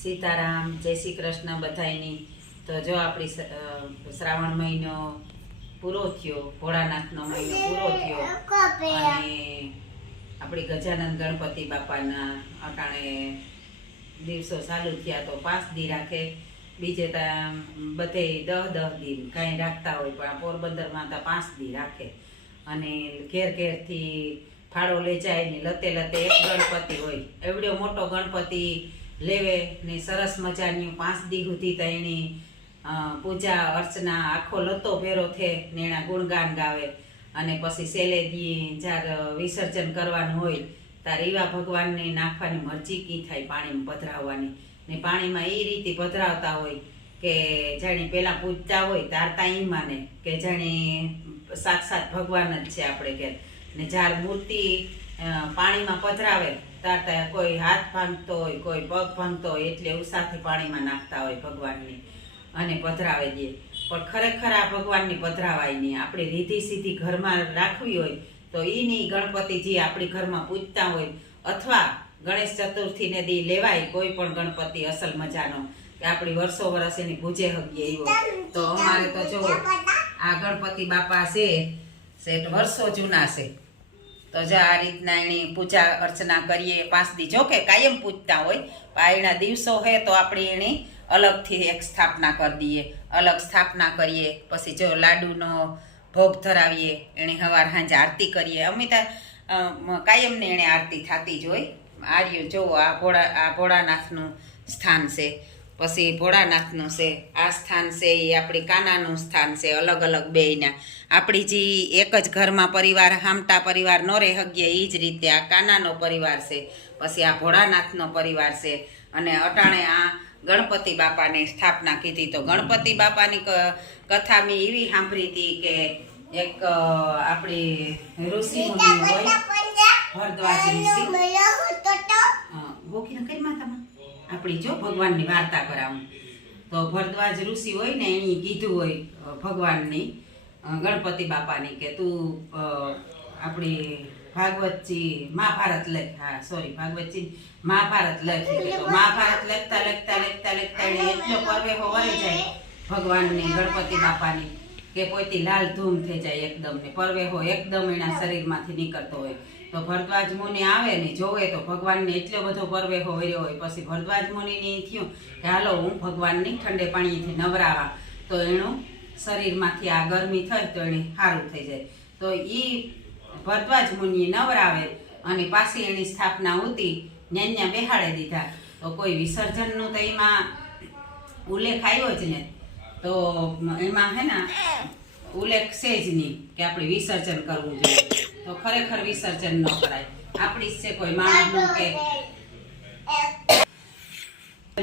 સીતારામ, જય શ્રી કૃષ્ણ બધાયની। તો જો આપણી શ્રાવણ મહિનો પૂરો થયો, ભોળાનાથનો મહિનો પૂરો થયો અને આપણી ગજાનંદ ગણપતિ બાપાના અટાણે દિવસો ચાલુ થયા। તો 5 દી રાખે, બીજે બધે 10 દી કાંઈ રાખતા હોય, પણ આ પોરબંદરમાં તો 5 દી રાખે અને ઘેર ઘેરથી ફાળો લઈ જાય ને લતે લતે એક ગણપતિ હોય, એવડો મોટો ગણપતિ લેવે ને સરસ મજાની 5 દી સુધી તો એની પૂજા અર્ચના આખો લતો ભેરો થે ને એના ગુણગાન ગાવે અને પછી છેલ્લે દી જ્યારે વિસર્જન કરવાનું હોય ત્યારે એવા ભગવાનને નાખવાની મરજી કી થાય, પાણીમાં પધરાવવાની ને પાણીમાં એ રીતે પધરાવતા હોય કે જાણે પહેલાં પૂજતા હોય તારતા એ માને કે જાણે સાક્ષાત ભગવાન જ છે આપણે ઘેર, ને જ્યારે મૂર્તિ પાણીમાં પધરાવે તારતા કોઈ હાથ ભાંગતો હોય, કોઈ પગ ભાંગતો હોય એટલે ઉસાથી પાણીમાં નાખતા હોય ભગવાનની અને પધરાવી દે। પણ ખરેખર આ ભગવાનની પધરાવાય નહીં, આપણે રીધી સીધી ઘરમાં રાખવી હોય તો એની ગણપતિજી આપણી ઘરમાં પૂજતા હોય, અથવા ગણેશ ચતુર્થીને દી લેવાય કોઈ પણ ગણપતિ અસલ મજાનો કે આપણી વર્ષો વર્ષ એની પૂજે હગીએ એવો। તો અમારે તો જો આ ગણપતિ બાપા છે વર્ષો જૂના છે, તો જો આ રીતના એની પૂજા અર્ચના કરીએ 5 દી, જો કે કાયમ પૂજતા હોય પણ એના દિવસો હે તો આપણે એની અલગથી એક સ્થાપના કરી દઈએ, અલગ સ્થાપના કરીએ। પછી જો લાડુનો ભોગ ધરાવીએ, એની સવાર સાંજે આરતી કરીએ, અમે તો કાયમને એણે આરતી થતી જ હોય। આર્યું જો આ ભોળાનાથનું સ્થાન છે, પછી ભોળાનાથનું છે આ સ્થાન છે, એ આપણી કાનાનું સ્થાન છે, અલગ અલગ બેયના આપણી જે એક જ ઘરમાં પરિવાર હામટા પરિવાર નો રહે હગીએ એ જ રીતે આ કાનાનો પરિવાર છે, પછી આ ભોળાનાથનો પરિવાર છે અને અટાણે આ ગણપતિ બાપાની સ્થાપના કીધી। તો ગણપતિ બાપાની કથા મેં એવી સાંભળી હતી કે એક આપણી ઋષિ મુનિ હોય, ભરદ્વાજ ઋષિ, ગોખીને કરી માતામાં આપણી જો ભગવાનની વાર્તા કરાવું તો ભરદ્વાજ ઋષિ હોય ને એની કીધું હોય ભગવાનની ગણપતિ બાપાની કે તું આપણી ભાગવતજી મહાભારત લખ, હા સોરી ભાગવતજી મહાભારત લખી। તો મહાભારત લખતા લખતા લખતા લખતા એને એટલો પરવેહો વળી જાય ભગવાનની ગણપતિ બાપાની કે પોતી લાલ ધૂમ થઈ જાય એકદમ, ને પરવેહો એકદમ એના શરીરમાંથી નીકળતો હોય। તો ભરદ્વાજ મુનિ આવે ને જોવે તો ભગવાનને એટલો બધો પરવેહો વર્યો હોય, પછી ભરદ્વાજ મુનિને થયું કે હાલો હું ભગવાનની ઠંડે પાણીથી નવરાવા, તો એનું શરીરમાંથી આ ગરમી થઈ તો એને સારું થઈ જાય। તો એ ભરદ્વાજ મુનિએ નવરાવે અને પાછી એની સ્થાપના હતી ન્યા બેહાડી દીધા। તો કોઈ વિસર્જનનું તો એમાં ઉલ્લેખ આવ્યો જ ને, તો એમાં હે ને ઉલ્લેખ છે જ નહીં કે આપણે વિસર્જન કરવું જોઈએ, તો ખરેખર વિસર્જન ન કરાય। આપણી છે કોઈ માણસનું કે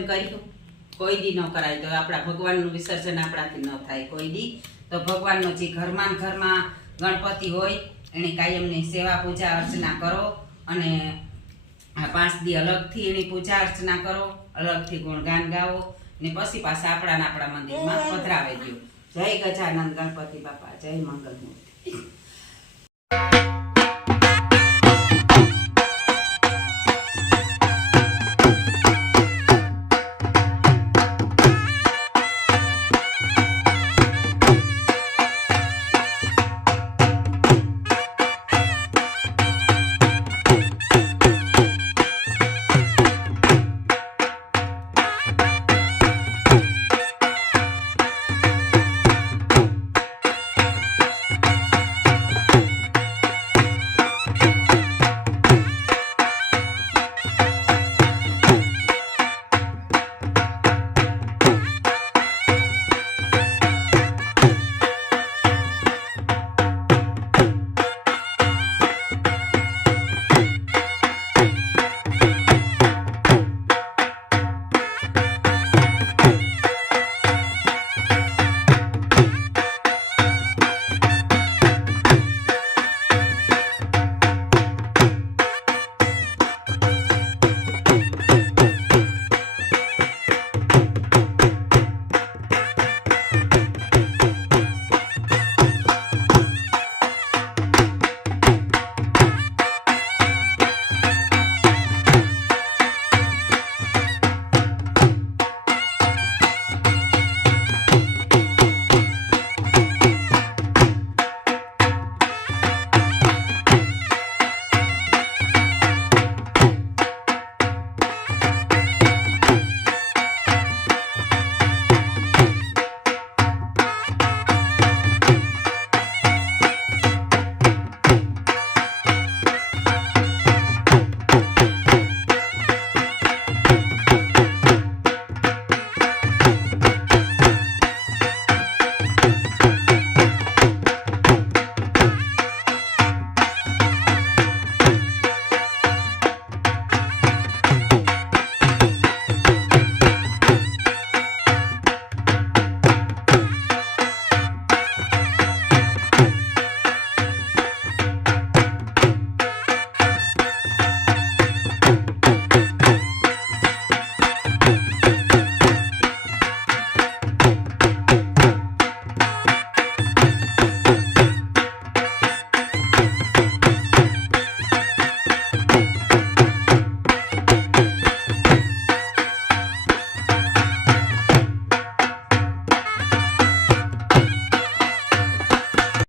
કર્યું કોઈ દી ન કરાય, તો આપણા ભગવાનનું વિસર્જન આપણાથી ન થાય કોઈ દી। તો ભગવાનનો જે ઘરમાં ગણપતિ હોય એની કાયમની સેવા પૂજા અર્ચના કરો અને આ 5 દી અલગથી એની પૂજા અર્ચના કરો, અલગથી ગુણગાન ગાવો ને પછી પાછા આપણા મંદિરમાં પધરાવી દો। જય ગજાનંદ ગણપતિ બાપા, જય મંગલમૂર્તિ। બાય.